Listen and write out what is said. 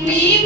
leave.